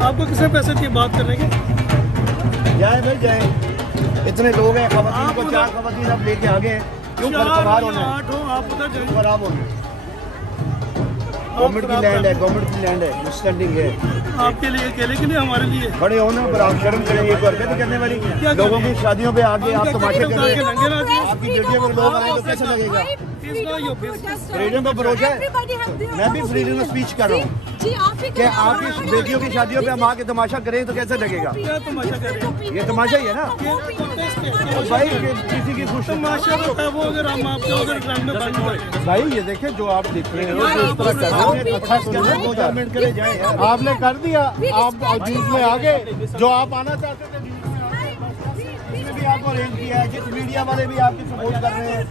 आपको किसने पैसे दिए बात करने के? जाए भाई जाए, इतने लोग हैं, खवातीन को 4 खवातीन आप लेके आ गए, क्यों खराब होना है? 8 हो आप उधर जाइए। खराब होना है, गवर्नमेंट की लैंड है, गवर्नमेंट की लैंड है, स्टैंडिंग है। आपके लिए अकेले के लिए, हमारे लिए बड़े हो ना, पर आप शर्म करें, ये हरकत करने वाली लोगों की शादियों पे आके आप तमाशे कर रहे हैं। आपकी बेटियों पर लोग आए तो कैसा लगेगा? फ्रीडम ऑफ भरोसा है, मैं भी फ्रीडम ऑफ स्पीच कर रहा हूँ कि आपकी बेटियों की शादियों पे हम आके तमाशा करें तो कैसा लगेगा? क्या तमाशा कर रहे हैं? ये तमाशा ही है ना भाई, किसी की खुशी तमाशा होता है वो, अगर हम आपके उधर ग्राउंड में बंद करें। भाई ये देखें जो आप देख रहे हो जो इस तरह कर रहे हो, 2-4 मिनट के लिए जाए यार। आपने कर दिया, आप जूस में आ गए, जो आप आना चाहते थे इसने भी आपको अरेंज किया है, जिस मीडिया वाले भी आपकी सपोर्ट कर रहे हैं।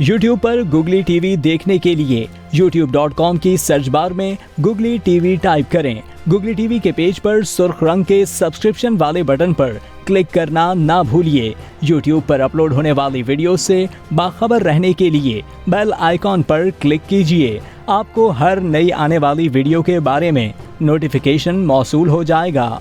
YouTube पर गुगली टीवी देखने के लिए youtube.com की सर्च बार में गुगली टीवी टाइप करें। गुगली टीवी के पेज पर सुर्ख रंग के सब्सक्रिप्शन वाले बटन पर क्लिक करना ना भूलिए। YouTube पर अपलोड होने वाली वीडियो से बाखबर रहने के लिए बेल आइकॉन पर क्लिक कीजिए। आपको हर नई आने वाली वीडियो के बारे में नोटिफिकेशन मौसूल हो जाएगा।